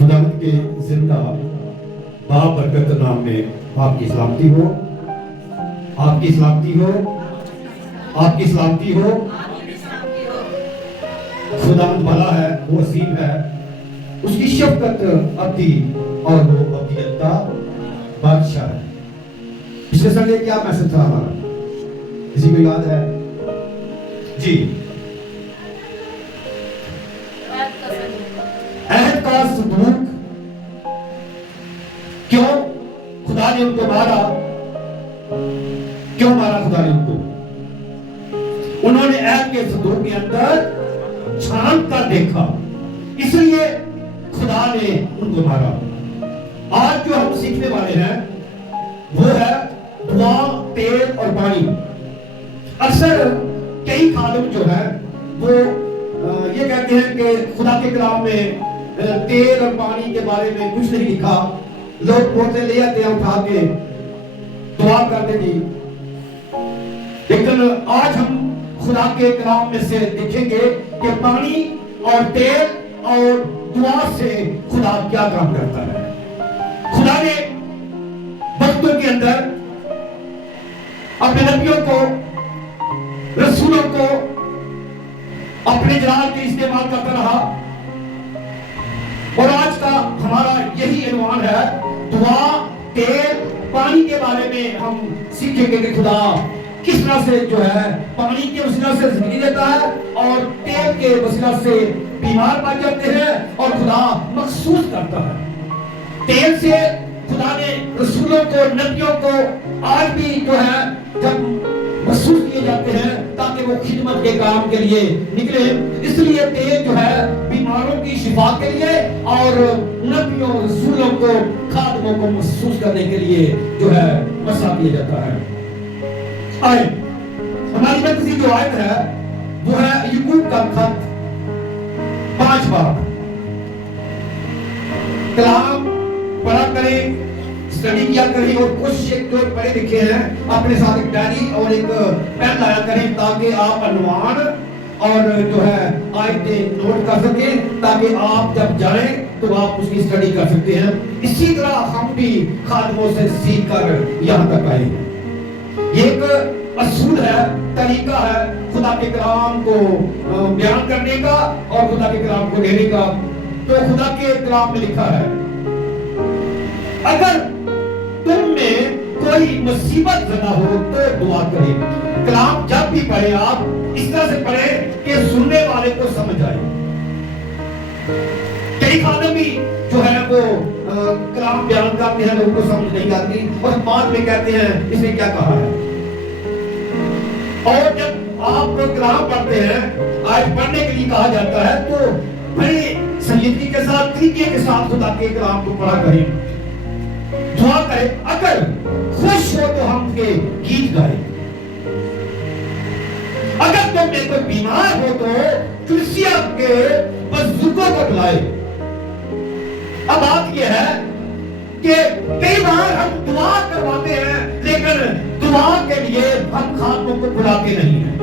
خداوند کے زندہ بابرکت نام میں آپ کی سلامتی ہو، آپ کی سلامتی ہو، آپ کی سلامتی ہو۔ خداوند بھلا ہے، وہ عظیم ہے، اس کی شفقت ابدی اور وہ ابدیت کا بادشاہ ہے۔ پچھلے سنڈے کیا میسج تھا ہمارا؟ کسی کو یاد ہے؟ جی، عہد کا صندوق۔ کیوں خدا نے ان کو مارا؟ کیوں مارا خدا نے ان کو؟ انہوں نے عہد کے صندوق کے اندر چھانک کر دیکھا، اس لیے خدا نے ان کو مارا۔ آج جو ہم سیکھنے والے ہیں وہ ہے دعا، تیل اور پانی۔ اکثر کئی خادم جو ہے وہ یہ کہتے ہیں کہ خدا کے کلام میں تیل اور پانی کے بارے میں کچھ نہیں لکھا، لوگ بوتلیں لے آتے ہیں اٹھا کے دعا کرتے تھے۔ لیکن آج ہم خدا کے کلام میں سے دیکھیں گے کہ پانی اور تیل اور دعا سے خدا کیا کام کرتا ہے۔ خدا نے وقتوں کے اندر اپنے نبیوں کو، رسولوں کو اپنے جلال کے استعمال کرتا رہا، اور آج کا ہمارا یہی عنوان ہے، دعا، تیل، پانی کے بارے میں ہم سیکھیں گے کہ خدا کس طرح سے جو ہے پانی کے وسیلہ سے زندگی دیتا ہے اور تیل کے وسیلہ سے بیمار پائے جاتے ہیں اور خدا مخصوص کرتا ہے۔ تیل سے خدا نے رسولوں کو، نبیوں کو آج بھی جو ہے جب محسوس کیے جاتے ہیں تاکہ وہ خدمت کے کام کے لیے نکلے۔ اس لیے تیل جو ہے بیماروں کی شفا کے لیے اور نبیوں، رسولوں کو، خادموں کو محسوس کرنے کے لیے جو ہے مسا کیا جاتا ہے۔ آئے ہماری مرکزی جو آیت ہے وہ ہے یعقوب کا خط 5 باب۔ کلام پڑھا کریں، اسٹڈی کیا کریں، اور کوشش جو پڑھے لکھے ہیں اپنے ساتھ ایک ڈائری اور ایک پین لایا کریں تاکہ آپ عنوان اور جو ہے آیتیں نوٹ کر سکیں، تاکہ آپ جب جائیں تو آپ اس کی اسٹڈی کر سکتے ہیں۔ اسی طرح ہم بھی خادموں سے سیکھ کر یہاں تک آئے ہیں۔ یہ ایک اصول ہے، طریقہ ہے خدا کے کلام کو بیان کرنے کا اور خدا کے کلام کو لینے کا۔ تو خدا کے کلام میں لکھا ہے، اگر تم میں کوئی مصیبت زدہ ہو تو دعا کرے۔ کلام جب بھی پڑھیں آپ اس طرح سے پڑھیں کہ سننے والے کو سمجھ آئے۔ کئی خادم بھی جو ہے وہ کلام بیان کرتے ہیں، لوگوں کو سمجھ نہیں آتی اور بعد میں کہتے ہیں اس نے کیا کہا ہے۔ اور جب آپ کلام پڑھتے ہیں، آج پڑھنے کے لیے کہا جاتا ہے تو بڑی سنجیدگی کے ساتھ، طریقے کے ساتھ خدا کے کلام کو پڑھا کریں، دعا کریں۔ اگر خوش ہو تو ہم کے گیت گائیں، اگر تم میں کوئی بیمار ہو تو کلیسیا کے بزرگوں کو بلائے۔ اب بات یہ ہے کہ کئی بار ہم دعا کرواتے ہیں لیکن دعا کے لیے ہم خادموں کو بلاتے نہیں ہیں۔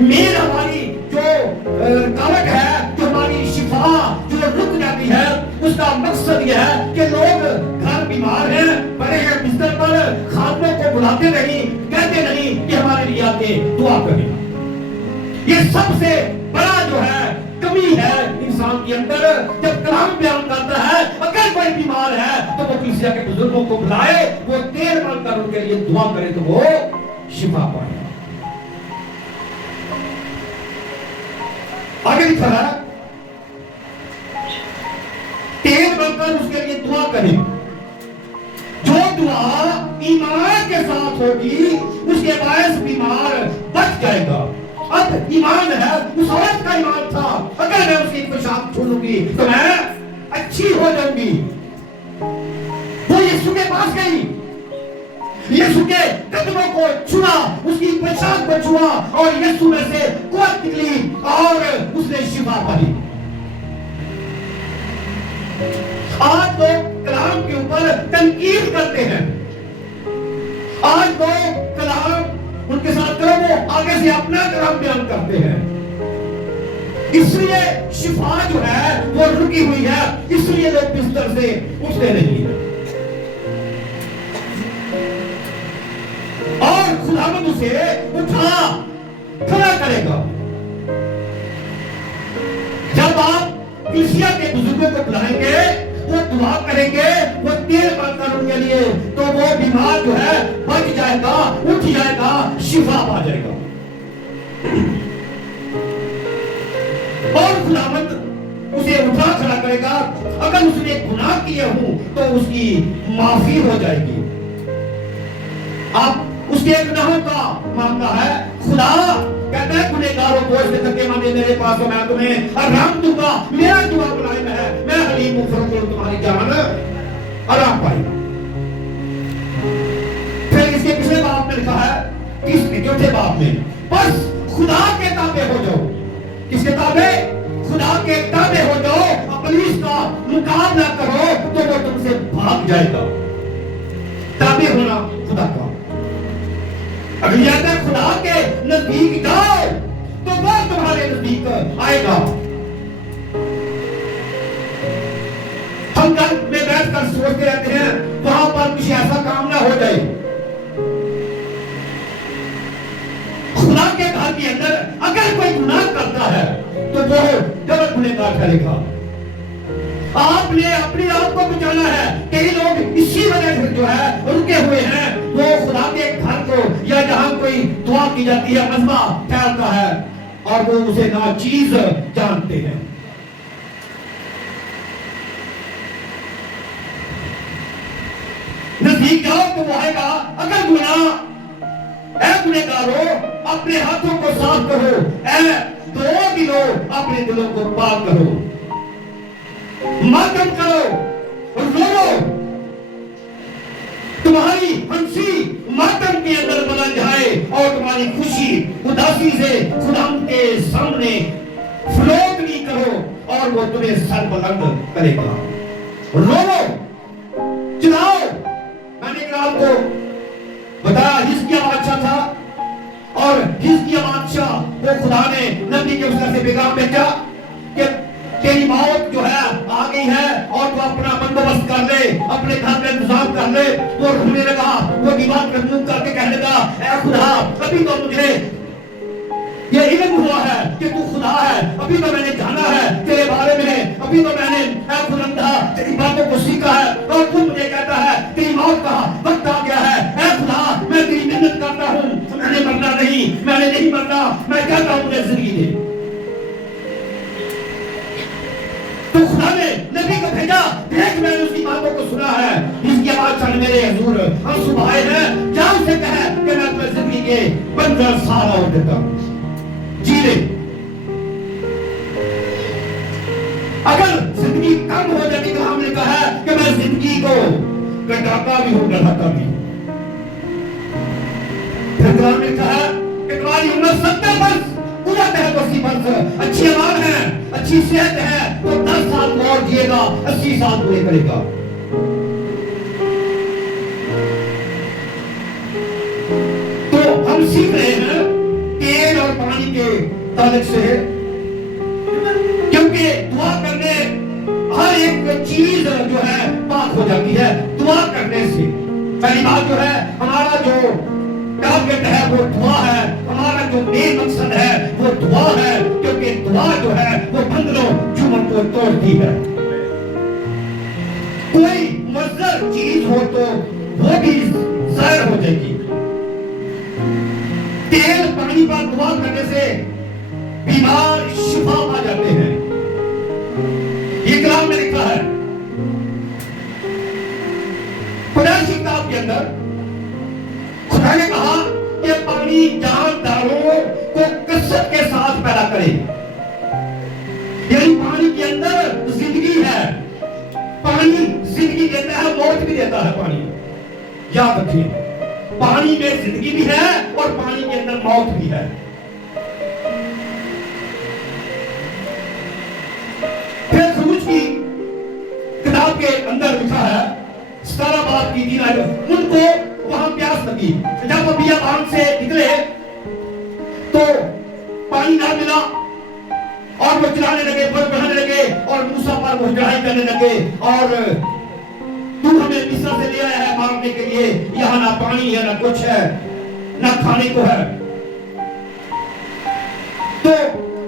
مین ہماری جو رکاوٹ ہے، جو ہماری شفا جو رک جاتی ہے، اس کا مقصد یہ ہے کہ لوگ گھر بیمار ہیں، پڑے ہیں بستر پر، خادموں کو بلاتے نہیں، کہتے نہیں کہ ہمارے لیے آ کے دعا کریں۔ یہ سب سے بڑا جو ہے کمی ہے انسان کے اندر۔ جب کلام بیان کرتا ہے اگر کوئی بیمار ہے تو وہ کلیسیا کے بزرگوں کو بلائے، وہ تیل مل کر ان کے لیے دعا کرے تو وہ شفا پائے۔ آگے لکھا ہے تیل مل کر اس کے لیے دعا کریں۔ جو دعا ایمان کے ساتھ ہوگی اس کے باعث بیمار بچ جائے گا۔ اب ایمان ہے، اس عورت کا ایمان تھا، اگر میں اس کی پیشاب چھوڑوں گی تو میں اچھی ہو جاؤں گی۔ وہ یسوع کے پاس گئی، یسوع کے قدموں کو چھوا، اس کی پیشاب کو چھوا اور یسوع میں سے قوت نکلی اور اس نے شفا پائی۔ آج لوگ کلام کے اوپر تنقید کرتے ہیں، آج لوگ کلام ان کے ساتھ کرو، وہ آگے سے اپنا کلام بیان کرتے ہیں۔ اس لیے شفا جو ہے وہ رکی ہوئی ہے، اس لیے لوگ بستر سے اٹھتے نہیں ہیں، اور خداوند اسے اٹھا کھڑا کرے گا۔ جب آپ کلیسیا کے بزرگوں کو بلائیں گے، وہ دعا کریں گے، وہ تیل بن کر ان کے لیے، تو وہ بیمار جو ہے بچ جائے گا، اٹھ جائے گا، شفا پا جائے گا۔ اور خداوند اسے اٹھا کھڑا کرے گا۔ اگر اس نے گناہ کیے ہوں تو اس کی معافی ہو جائے گی۔ آپ اس کے گناہوں کا مانگتا ہے، خدا کہتا ہے گنہگاروں کو اس نے تکے مانے میرے پاس ہو، میں تمہیں آرام دوں گا، میرا دعا ملائم ہے، میں حلیم ہوں، فرق کروں تمہاری جان آرام پائی۔ پھر اس کے پچھلے باب میں لکھا ہے، اس کے چوتھے باب میں، بس خدا کے تابع ہو جاؤ۔ کس کے تابع؟ خدا کے تابع ہو جاؤ، ابلیس کا مقابلہ کرو تو وہ تم سے بھاگ جائے گا۔ تابع ہونا خدا کا۔ اگر یہ خدا کے نزدیک جاؤ تو وہ تمہارے نزدیک آئے گا۔ ہم گھر میں بیٹھ کر سوچتے رہتے ہیں وہاں پر کچھ ایسا کام نہ ہو جائے۔ خدا کے گھر کے اندر اگر کوئی گناہ کرتا ہے تو وہ ڈبل گنہگار ٹھہرے گا۔ آپ نے اپنے آپ کو بچانا ہے۔ کئی لوگ اسی وجہ سے جو ہے رکے ہوئے ہیں، وہ خدا کے گھر کو یا جہاں کوئی دعا کی جاتی ہے مذبح ٹھہرتا ہے اور وہ اسے ناچیز جانتے ہیں۔ نزدیک جاؤ تو وہ آئے گا۔ اگر گناہ، اے گنہگارو اپنے ہاتھوں کو صاف کرو، اے دو دلوں اپنے دلوں کو پاک کرو، ماتم کرو، رو، تمہاری ہنسی ماتم کے اندر بدل جائے اور تمہاری خوشی اداسی سے خدا کے سامنے فلوٹ نہیں کرو اور وہ تمہیں سر بلند کرے گا۔ رو، چلاؤ۔ میں نے آپ کو بتایا حزقیہ بادشاہ تھا اور حزقیہ بادشاہ وہ خدا نے نبی کے اسرا سے پیغام بھیجا کہ تیری موت جو ہے آ گئی ہے اور تو اپنا بندوبست کر لے، اپنے گھر کا انتظام کر لے۔ وہ رونے لگا، وہ دیوار پر منہ کر کے کہنے لگا، اے خدا ابھی تو مجھے یہ علم ہوا ہے کہ تو خدا ہے، ابھی تو میں نے جانا ہے تیرے بارے میں، ابھی تو میں نے اے خدا تیری باتوں کو سیکھا ہے اور تو مجھے کہتا ہے تیری موت کا وقت آ گیا ہے۔ اے خدا میں تیری محنت کرتا ہوں، میں نے مرنا نہیں، میں نے نہیں مرنا، میں کہتا ہوں مجھے زندگی دے۔ تو خدا نے نبی کو بھیجا، دیکھ میں نے اس کی باتوں کو سنا ہے، اس کی آواز چل میرے حضور آنسو بہائے ہیں، جا اسے کہے کہ میں تمہیں زندگی کے 15 سال اور دیتا ہوں، جی لے۔ اگر زندگی کم ہو جاتی تو ہم نے کہا ہے کہ میں زندگی کو کٹاتا بھی ہوں، گڑھاتا بھی۔ پھر قرآن نے کہا کہ تمہاری عمر 70 برس، پورا 80 برس، اچھی اولاد ہے، اچھی صحت ہے تو 10 سال اور جیے گا، 80 سال پورے کرے گا۔ تو ہم سیکھ رہے ہیں تیل اور پانی کے تعلق سے، کیونکہ دعا کرنے ہر ایک چیز جو ہے پاک ہو جاتی ہے دعا کرنے سے۔ پہلی بات جو ہے ہمارا جو ٹارگٹ ہے وہ دعا ہے، ہمارا جو مین مقصد ہے وہ دعا ہے، کیونکہ دعا جو ہے وہ بندھنوں جمن کو توڑتی ہے۔ کوئی مضر چیز ہو تو وہ بھی ظاہر ہو جائے گی۔ تیل پانی پر دعا کرنے سے بیمار شفا پا جاتے ہیں۔ یہ کلام میں لکھا ہے قرآن کی کتاب کے اندر، خدا نے کہا کہ پانی جانداروں کو کثرت کے ساتھ پیدا کرے، یعنی پانی کے اندر زندگی ہے، پانی زندگی دیتا ہے، موت بھی دیتا ہے۔ پانی یاد رکھیے، پانی میں زندگی بھی ہے اور پانی کے اندر موت بھی ہے۔ پھر خروج کی کتاب کے اندر لکھا ہے 17 باب کی 3 آیت، ان کو وہاں پیاس لگی، جب وہ بیابان سے نکلے تو پانی نہ ملا اور وہ چلانے لگے، بڑھانے لگے اور موسیٰ پر وہ چڑھائی کرنے لگے، اور تو ہمیں مصر سے لے آیا ہے مارنے کے لیے، یہاں نہ پانی ہے نہ کچھ ہے نہ کھانے کو ہے۔ تو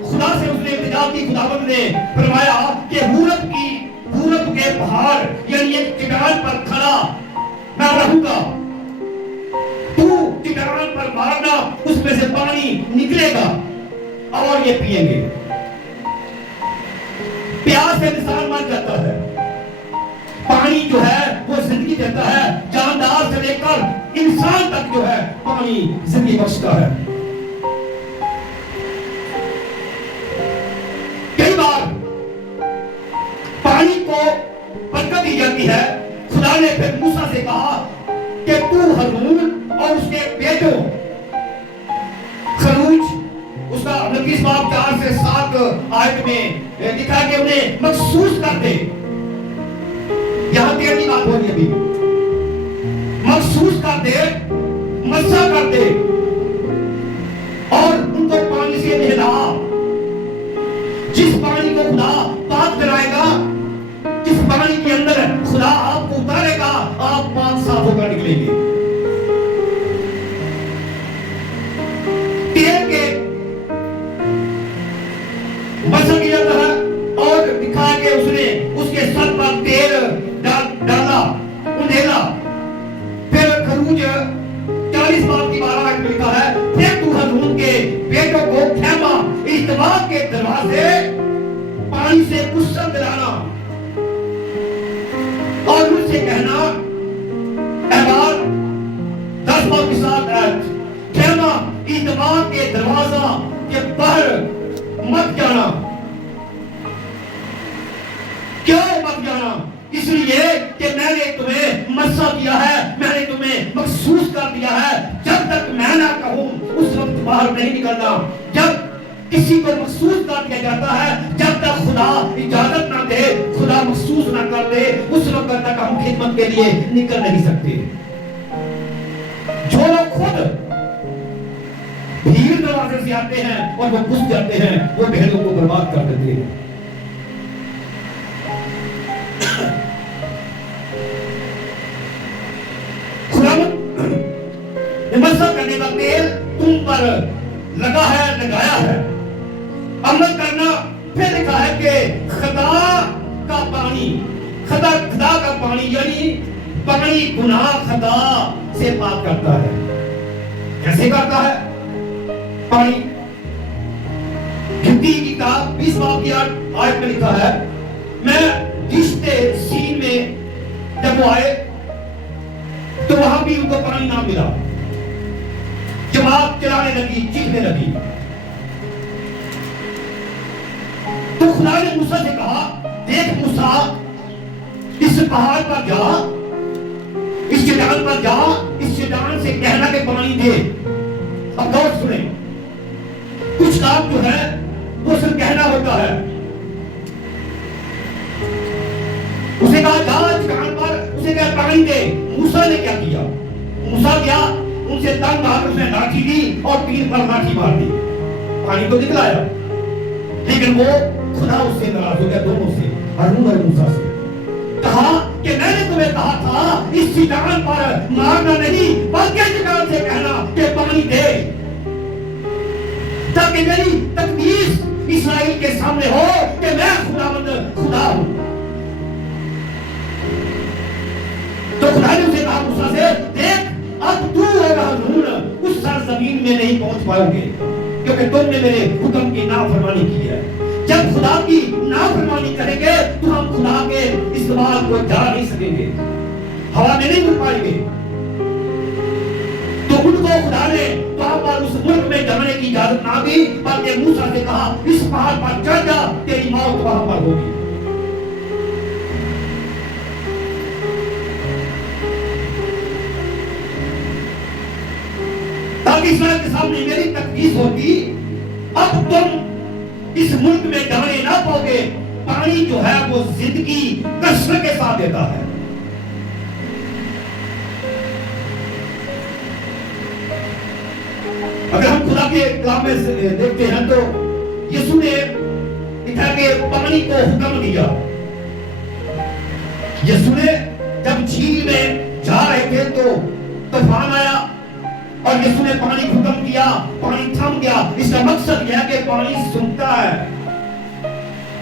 خدا سے اس نے التجا کی، خداوند نے فرمایا کہ پورب کے پہاڑ یعنی ایک چٹان پر کھڑا میں رہوں گا، تو چٹان پر مارنا، اس میں سے پانی نکلے گا اور یہ پیئیں گے۔ پیاس سے انسان مر جاتا ہے، پانی جو ہے وہ زندگی دیتا ہے، جاندار سے لے کر انسان تک جو ہے پانی زندگی بخشتا ہے۔ کئی بار پانی کو برکت دی جاتی ہے۔ خدا نے پھر موسیٰ سے کہا کہ تو ہارون اور اس کے بیٹوں، خروج اس کا 29 باب 4 سے 7 آیت میں لکھا کہ انہیں مخصوص کر دے۔ یہاں 13 بات ہو رہی ہے ابھی، مخصوص کر دے، مسا کر دے اور ان کو پانی سے نہلا۔ جس پانی کو خدا پاک کرائے گا، جس پانی کے اندر خدا آپ کو اتارے گا، آپ پاک صاف ہو کر نکلیں گے۔ تیل کے مسا کیا جاتا ہے اور دکھا کہ اس نے اس کے سر پر تیل ڈالا، اندھیلا۔ پھر خروج 40 باب کی 12 آیت میں لکھا ہے، پھر تو ہارون کے بیٹوں کو خیمہ اجتماع کے دروازے پانی سے غسل دلانا اور ان سے کہنا، احبار 10 باب کی 7 آیت، خیمہ اجتماع کے دروازہ کے باہر مت جانا۔ کیوں مت جانا؟ اس لیے کہ میں نے تمہیں مسا کیا ہے، میں نے تمہیں مخصوص کر دیا ہے۔ جب تک میں نہ کہوں اس وقت باہر نہیں نکلنا۔ جب کسی کو مخصوص کر دیا جاتا ہے، جب تک خدا اجازت نہ دے، خدا مخصوص نہ کر دے، اس وقت تک ہم خدمت کے لیے نکل نہیں سکتے۔ جو لوگ خود بھیڑ دروازے سے آتے ہیں اور وہ گھس جاتے ہیں، وہ بھیڑوں کو برباد کر دیتے ہیں۔ مسا کرنے کا تیل تم پر لگا ہے، لگایا ہے، عمل کرنا۔ پھر لکھا ہے کہ خدا کا پانی، خدا کا پانی یعنی پانی گناہ خطا سے پاک کرتا ہے۔ کیسے کرتا ہے پانی؟ گنتی کی کتاب 20 باب کی 8 آیت میں لکھا ہے، میں رشتے سین میں جب وہ آئے تو وہاں بھی ان کو پانی نہ ملا۔ جماعت چلانے لگی، چیخنے لگی۔ تو خدا نے موسیٰ سے کہا، دیکھ موسیٰ، اس پہاڑ پر جا، اس چٹان پر جا، اس چٹان سے کہنا کہ پانی دے۔ اب غور سنیں، کچھ کام جو ہے وہ صرف کہنا ہوتا ہے۔ اسے کہا جا چٹان پر، اسے کہا پانی دے۔ موسیٰ نے کیا کیا؟ موسیٰ کیا؟ ان سے تنگ آ کر اس نے لاٹھی دی اور پیر پر لاٹھی مار دی، پانی تو نکلایا، لیکن وہ خدا اس سے ناراض ہو گیا، دونوں سے، ہارون اور موسیٰ سے۔ کہا کہ میں نے تمہیں کہا تھا اس چٹان پر مارنا نہیں، بلکہ چٹان سے کہنا کہ پانی دے، تاکہ میری تقدیس اسرائیل کے سامنے ہو کہ میں خدا ہوں۔ تو خدا نے اسے کہا موسیٰ سے، دیکھ اب تو اور ہارون اس سرزمین میں نہیں پہنچ پاؤ گے، کیونکہ تم نے میرے حکم کی نافرمانی کی ہے۔ جب خدا کی نافرمانی کریں گے تو ہم خدا کے استعمال کو جا نہیں سکیں گے، ہوا میں نہیں اڑ پائیں گے۔ تو ان کو خدا نے وہاں پر اس ملک میں جانے کی اجازت نہ دی، بلکہ موسیٰ سے کہا اس پہاڑ پر چڑھ جا، تیری موت وہاں پر ہوگی۔ اسرائیل کے سامنے میری تقدیس ہوتی، اب تم اس ملک میں جانے نہ پاؤ گے۔ پانی جو ہے وہ زندگی کثرت کے ساتھ دیتا ہے۔ اگر ہم خدا کے کلام میں دیکھتے ہیں تو یسوع نے لکھا کہ پانی کو حکم دیا. یسوع نے جب جھیل میں جا رہے تھے تو طوفان آیا اور یسوع نے پانی کو حکم کیا, پانی تھم گیا. اس کا مقصد یہ ہے کہ پانی سنتا ہے,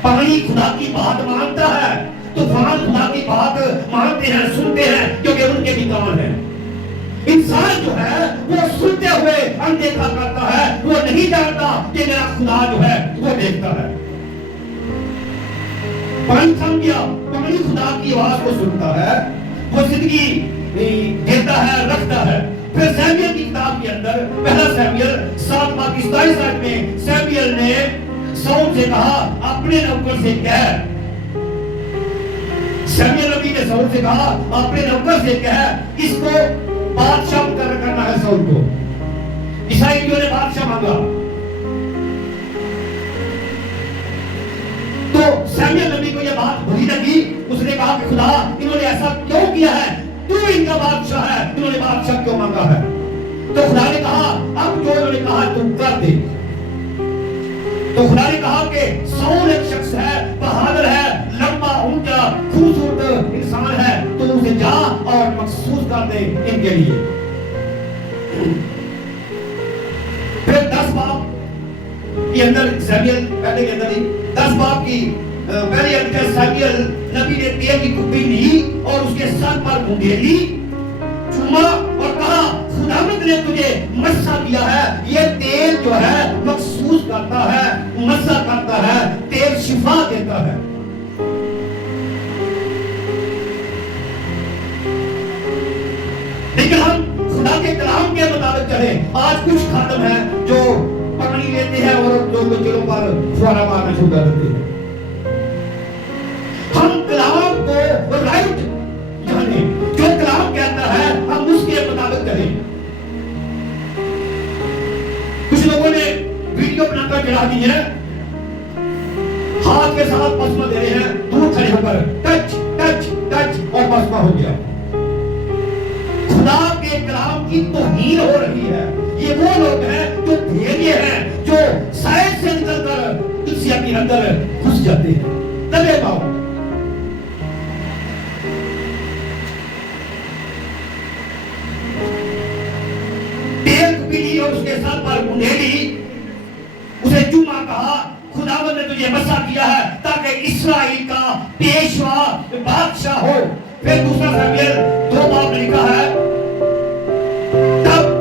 پانی خدا کی بات مانتا ہے. طوفان خدا کی بات مانتے ہیں, سنتے ہیں, کیونکہ ان کے بھی کان ہیں. انسان جو ہے وہ سنتے ہوئے اندیکھا کرتا ہے, وہ نہیں جانتا کہ میرا خدا جو ہے وہ دیکھتا ہے. پانی تھم گیا, پانی خدا کی آواز کو سنتا ہے, وہ زندگی دیتا ہے, رکھتا ہے. پھر سیموئیل کی کتاب کے اندر پہلا سیموئیل 7:27 میں سیموئیل نے ساؤل سے کہا اپنے نوکر سے کہہ, سیموئیل نبی نے ساؤل سے کہا اپنے نوکر سے کہہ اس کو بادشاہ مقرر کرنا ہے. ساؤل کو اسرائیلیوں نے بادشاہ مانگا تو سیموئیل نبی کو یہ بات بری لگی. اس نے کہا کہ خدا انہوں نے ایسا کیوں کیا ہے, تو ان کا بادشاہ ہے, انہوں نے بادشاہ کیوں مانگا ہے. تو خدا نے کہا اب جو انہوں نے کہا تم کر دے. تو خدا نے کہا کہ ساؤل ایک شخص ہے, بہادر ہے, لمبا اونچا خوبصورت انسان ہے, تو اسے جا اور مخصوص کر دے ان کے لیے. پھر 10 باب کے اندر سیموئیل پہلے کے اندر ہی 10 باب کی پہلی اندر سیموئیل نبی نے تیل کی کپی لی اور اس کے سر پر منڈیلی, چوما اور کہا خداوند نے تجھے مسا کیا ہے, یہ تیل جو ہے مخصوص کرتا ہے, مسا کرتا ہے, تیل شفا دیتا ہے. لیکن ہم خدا کے کلام کے مطابق چلیں. آج کچھ خادم ہیں جو پانی لیتے ہیں اور لوگوں کے دلوں پر فوارہ مارنا شروع کر دیتے ہیں. ہم کلام کو رائٹ جانیں, جو کلام کہتا ہے ہم اس کے مطابق کریں. کچھ لوگوں نے ویڈیو بنا کر چڑھا دی ہے, ہاتھ کے ساتھ پسمہ دے رہے ہیں, دور کھڑے ہو کر ٹچ ٹچ ٹچ اور پسمہ ہو گیا. خدا کے کلام کی توہین ہو رہی ہے. یہ وہ لوگ ہیں جو بھیڑیے ہیں, جو سائز سے نکل کر کلیسیا کے اندر گھس جاتے ہیں. تلے پاؤ تیل بھی لی اور اس کے سر پر منڈیلی, اسے چوما, کہا خداوند نے تجھے مسا کیا ہے تاکہ اسرائیل کا پیشوا بادشاہ ہو. پھر دوسرا سیموئیل 2 باب میں لکھا ہے تب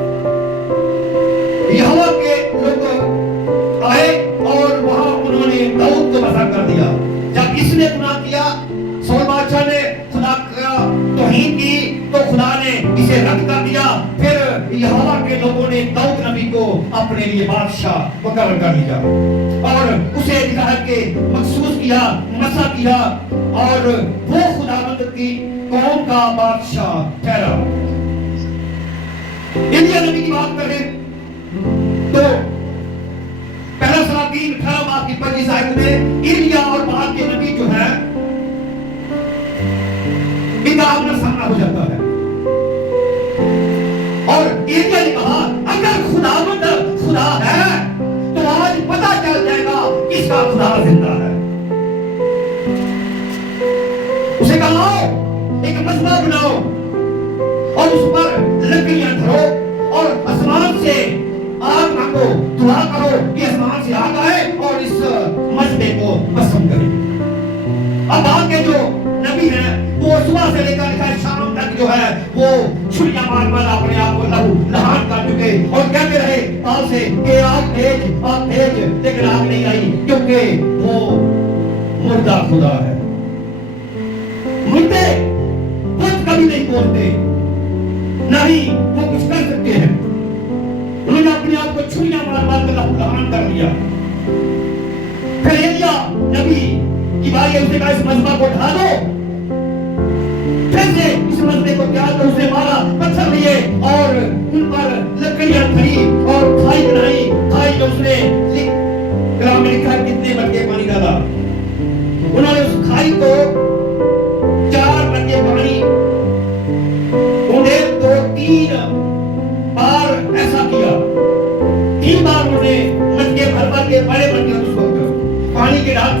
یہوہ کے لوگ آئے اور وہاں انہوں نے داؤد کو مسا کر دیا. جب اس نے گناہ کیا, سول بادشاہ نے خدا کا توہین کی, تو خدا نے اسے رد کر دیا. پھر یہوہ کے لوگوں نے داؤد نبی کو اپنے لیے بادشاہ مقرر کر دیا اور اسے لکھا ہے کہ مخصوص کیا, مسا کیا اور وہ خداوند کی قوم کا بادشاہ ٹھہرا. ایلیا نبی کی بات کریں تو پہلا سلاطین 18 باب کی 25 آیت میں ایلیا اور بعد کے نبی جو ہے ان کا آمنا سامنا ہو جاتا ہے. اور ایلیا نے کہا اگر خداوند خدا ہے تو آج پتہ چل جائے گا کس کا خدا زندہ ہے. اسے کہا ایک مذبح بناؤ اور اس پر لکڑیاں دھرو اور آسمان سے آگ مانگو, دعا کرو کہ آسمان سے آگ آئے اور اس مذبح کو بسم کرے. اب بعد کے جو نبی ہیں وہ صبح سے لے کر شام تک جو ہے وہ چھریاں مار مار اپنے آپ کو لہو لہان کر چکے اور کہتے رہے پاؤں سے کہ آگ بھیج, لیکن آگ نہیں آئی کیونکہ وہ مردہ خدا ہے. مردے وہ کبھی نہیں بولتے, نہ ہی وہ کچھ کر سکتے ہیں. انہوں نے اپنے آپ کو چھریاں مار مار کر لہو لہان کر لیا. پھر ایلیا نبی کی باری ہے, اس نے کہا اس مذبح کو ڈھا دو. پھر سے اس مذبح کو کیا تو اس نے مارا, پتھر لیے اور ان پر لکڑیاں دھری اور کھائی بنائی. کھائی جو اس نے کلام میں لکھا کتنے مٹکے پانی ڈالا. انہوں نے اس کھائی کو 4 مٹکے پانی انہیں 2-3 بار ایسا کیا. 3 بار انہوں نے مٹکے بھر بھر کے بڑے مٹکے اس وقت پانی کے ڈھال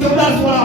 14:16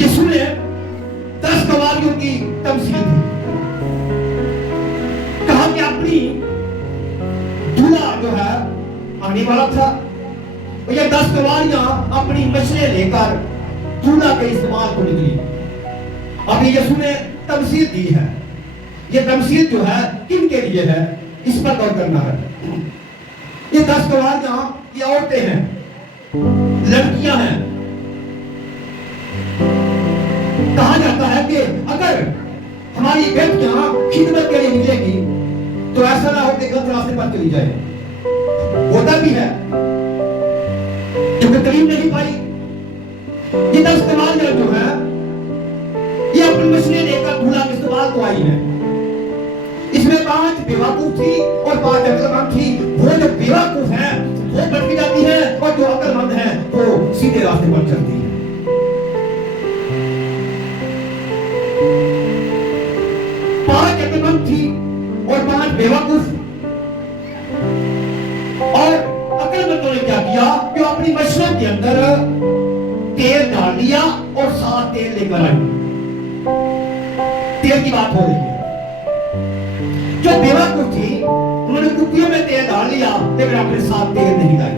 یسوع نے 10 گواریوں کی تمثیل دی. کہا کہ اپنی دولہا جو ہے آنے والا تھا. یہ 10 گواریاں اپنی مشلیں لے کر دولہا کے استعمال کو نکلی. ابھی یسوع نے تمثیل دی ہے. یہ تمثیل جو ہے کن کے لیے ہے اس پر غور کرنا ہے. یہ 10 گواریاں یہ عورتیں ہیں, لڑکیاں ہیں. کہا جاتا ہے کہ اگر ہماری بیٹیاں خدمت کے لیے نکلے گی تو ایسا نہ ہو کہ غلط راستے پر چلی جائے. ہوتا بھی ہے کیونکہ تعلیم نہیں پائی. یہ 10 گواریاں جو ہے یہ اپنی مشلیں لے کر دولہا کے استعمال کو آئی ہے. اس میں 5 بیوقوف تھی اور 5 عقلمند تھی. وہ جو بیوقوف ہیں وہ بھٹک جاتی ہیں اور جو عقلمند ہیں وہ سیدھے راستے پر چلتی ہیں. عقلمند تھی اور 5 بیوقوف. اور عقلمندوں نے کیا کیا کہ اپنی مشروں کے اندر تیل ڈال دیا اور ساتھ تیل لے کر آئی. تیل کی بات ہو رہی ہے. جو بیوقوف تھی انہوں نے کپیوں میں تیل ڈال لیا لیکن اپنے ساتھ تیل نہیں لائی.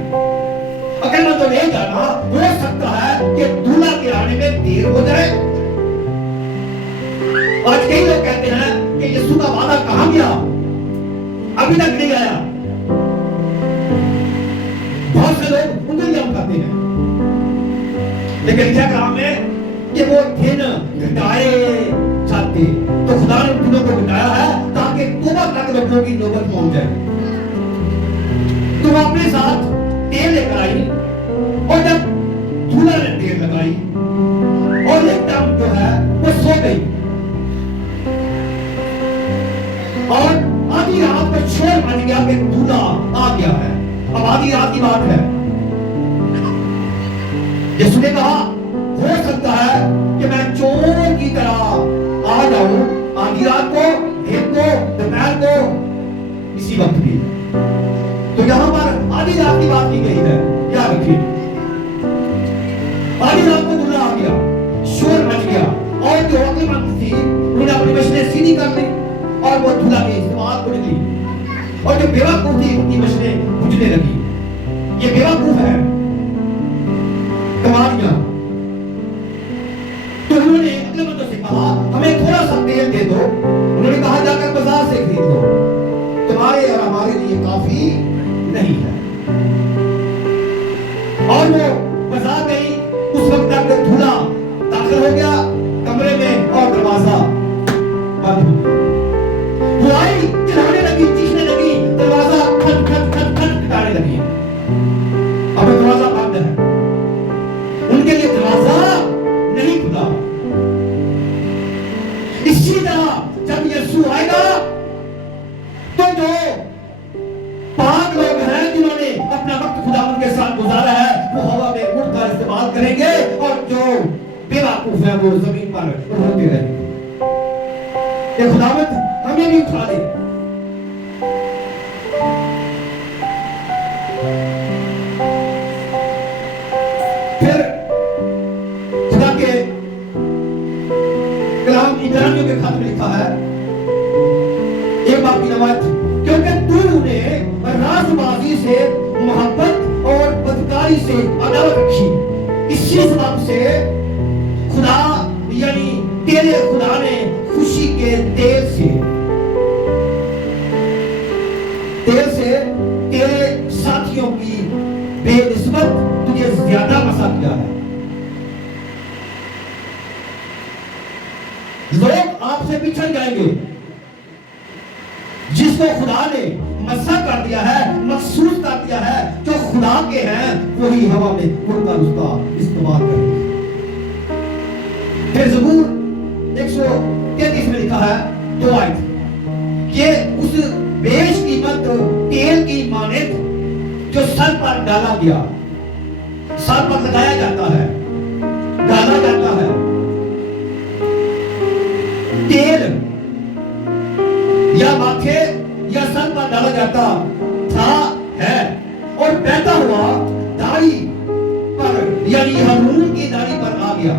عقلمندوں نے جانا ہو سکتا ہے کہ دولہا کے آنے میں دیر ہو جائے. آج کئی لوگ کہتے ہیں کہ یسوع کا وعدہ کہاں گیا, ابھی تک نہیں آیا. بہت سے لوگ انگلیاں اٹھاتے ہیں لیکن کیا کام ہے کہ وہ دن گھٹائے جاتے. تو خدا نے ان دنوں کو گھٹایا ہے تاکہ توبہ تک لوگوں کی نوبت پہنچ جائے. تو وہ اپنے ساتھ تیل لے کر آئی اور جب دولہا نے تیل لگائی اور ایک دم جو ہے وہ سو گئی اور آدھی رات میں شور مچ گیا کہ دولہا آ گیا ہے. اب آدھی رات کی بات ہے. یسوع نے کہا ہو سکتا ہے کہ میں چور کی طرح آ جاؤں آدھی رات کو, دن کو, دوپہر کو, اسی وقت بھی. تو یہاں پر آدھی رات کی بات کی گئی ہے. یاد رکھیے آدھی رات کو دولہا آ گیا, شور مچ گیا اور جو عقلمند تھی انہوں نے اپنی مشلیں سیدھی کر لی اور وہ دولہا کے استعمال کو نکلی. اور جو بیوقوف تھی ان کی مشلیں بجھنے لگی. یہ بیوقوف ہے گواریاں. تو انہوں نے عقلمندوں سے کہا ہمیں تھوڑا سا تیل دے دو. انہوں نے کہا جا کر بازار سے خرید لو, تمہارے اور ہمارے لیے کافی نہیں ہے. اور وہ بازار گئی. اس وقت تک دولہا داخل ہو گیا کمرے میں اور دروازہ بند ہو گیا. وہ آئی, چلانے لگی, چیخنے لگی, دروازہ کھٹ کھٹ کھٹ کھٹ کھٹانے لگی. اب دروازہ بند ہے, ان کے لیے دروازہ نہیں کھلا. اسی طرح جب یسوع آئے گا تو جو پاک لوگ ہیں جنہوں نے اپنا وقت خداوند کے ساتھ گزارا ہے وہ ہوا میں اٹھ کر استعمال کریں گے اور جو بیوقوف ہیں وہ زمین پر روتے رہیں گے. کہ خداوند ہمیں بھی اٹھا دے. پھر خدا کے کلام عبرانیوں کے خط میں لکھا ہے 1:9 کیونکہ تو نے راز بازی سے محبت اور بدکاری سے عداوت رکھی, اسی سبب سے خدا یعنی تیرے خدا نے خوشی کے تیل سے تیرے ساتھیوں کی بے نسبت تجھے زیادہ مسا کیا ہے. لوگ آپ سے بچھڑ جائیں گے. جس کو خدا نے مسا کر دیا ہے, مخصوص کر دیا ہے, جو خدا کے ہیں وہی ہوا میں ان کا اس کا استعمال کریں گے. پھر زبور 133 میں لکھا ہے 2 آیت کہ اس بیش قیمت تیل کی مانند جو سر پر ڈالا گیا, سر پر لگایا جاتا ہے, ڈالا جاتا ہے تیل یا ماتھے یا سر پر ڈالا جاتا تھا ہے اور بہتا ہوا داڑھی پر یعنی ہارون کی داڑھی پر آ گیا.